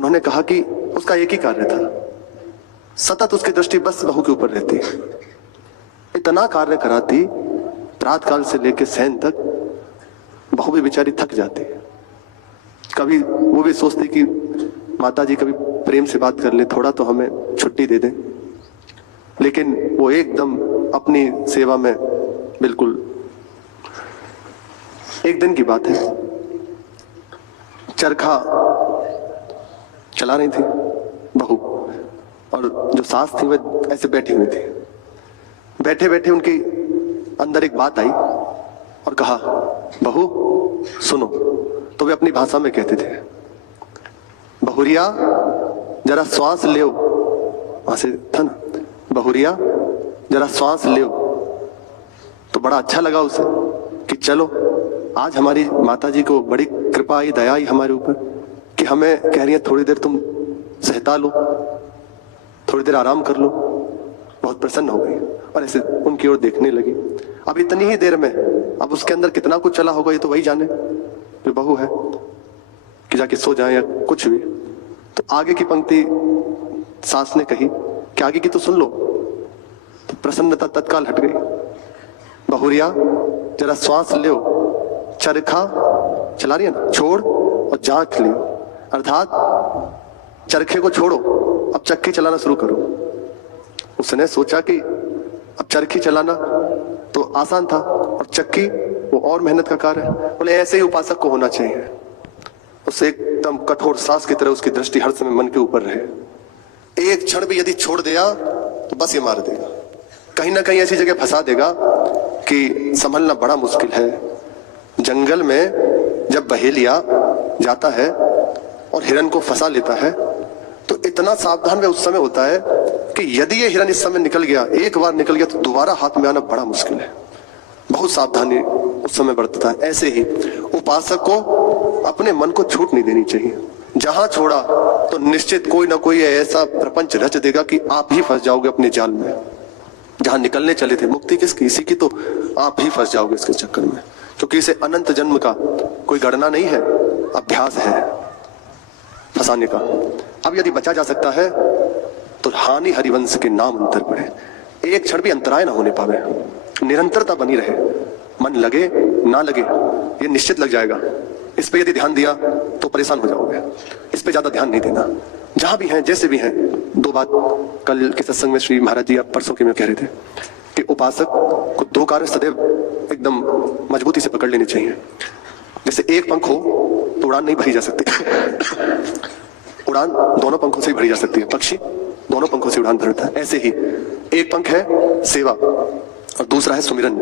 उन्होंने कहा कि उसका एक ही कार्य था, सतत उसकी दृष्टि बस बहू के ऊपर रहती, इतना कार्य कराती, प्रातः काल से लेकर सैन तक, बहू भी बेचारी थक जाती। कभी वो भी सोचती कि माता जी कभी प्रेम से बात कर ले, थोड़ा तो हमें छुट्टी दे दें, लेकिन वो एकदम अपनी सेवा में बिल्कुल। एक दिन की बात है, चरखा चला रही थी बहू, और जो सास थी वह ऐसे बैठी हुई थी। बैठे बैठे उनकी अंदर एक बात आई और कहा, बहू सुनो। तो वे अपनी भाषा में कहते थे, बहुरिया जरा श्वास ले, वहां से था ना, बहुरिया जरा श्वास ले। तो बड़ा अच्छा लगा उसे कि चलो आज हमारी माता जी को बड़ी कृपा आई, दया आई हमारे ऊपर कि हमें कह रही है थोड़ी देर तुम सहता लो, थोड़ी देर आराम कर लो। बहुत प्रसन्न हो गई और ऐसे उनकी ओर देखने लगी। अब इतनी ही देर में अब उसके अंदर कितना कुछ चला होगा ये तो वही जाने, जो बहू है, कि जाके सो जाए या कुछ भी। तो आगे की पंक्ति सास ने कही कि आगे की तो सुन लो। तो प्रसन्नता तत्काल हट गई। बहुरिया जरा श्वास ले, चरखा चला रही है ना, छोड़ और जांच लियो, अर्थात चरखे को छोड़ो, अब चक्की चलाना शुरू करो। उसने सोचा कि अब चरखी चलाना तो आसान था और चक्की वो और मेहनत का कार्य है। बोले ऐसे ही उपासक को होना चाहिए। उसे एकदम कठोर सास की तरह उसकी दृष्टि हर समय मन के ऊपर रहे। एक क्षण भी यदि छोड़ दिया तो बस ये मार देगा, कहीं ना कहीं ऐसी जगह फंसा देगा कि संभलना बड़ा मुश्किल है। जंगल में जब बहेलिया जाता है और हिरन को फंसा लेता है तो इतना सावधान वे उस समय होता है कि यदि ये हिरन इस समय निकल गया, एक बार निकल गया, तो दोबारा हाथ में आना बड़ा मुश्किल है। बहुत सावधानी उस समय बरतता है। ऐसे ही उपासक को अपने मन को छूट नहीं देनी चाहिए। जहां छोड़ा तो निश्चित कोई ना कोई ऐसा प्रपंच रच देगा कि आप ही फंस जाओगे अपने जाल में। जहां निकलने चले थे मुक्ति किसकी, इसी की, तो आप ही फंस जाओगे इसके चक्कर में, क्योंकि इसे अनंत जन्म का कोई गणना नहीं है, अभ्यास है फंसाने का। अब यदि बचा जा सकता है तो हानि हरिवंश के नाम अंतर पड़े। एक क्षण भी अंतराय ना होने पावे, निरंतरता बनी रहे। मन लगे ना लगे ये निश्चित लग जाएगा। इस पे यदि ध्यान दिया तो परेशान हो जाओगे। इस पे ज्यादा ध्यान नहीं देना। जहां भी हैं, जैसे भी हैं। दो बात कल के सत्संग में श्री महाराज जी परसों के में कह रहे थे कि उपासक को दो कार्य सदैव एकदम मजबूती से पकड़ लेने चाहिए। जैसे एक पंख हो तो उड़ान नहीं भरी जा सकती, उड़ान दोनों पंखों से ही भरी जा सकती है। पक्षी दोनों पंखों से उड़ान भरता है। ऐसे ही एक पंख है सेवा और दूसरा है सुमिरन।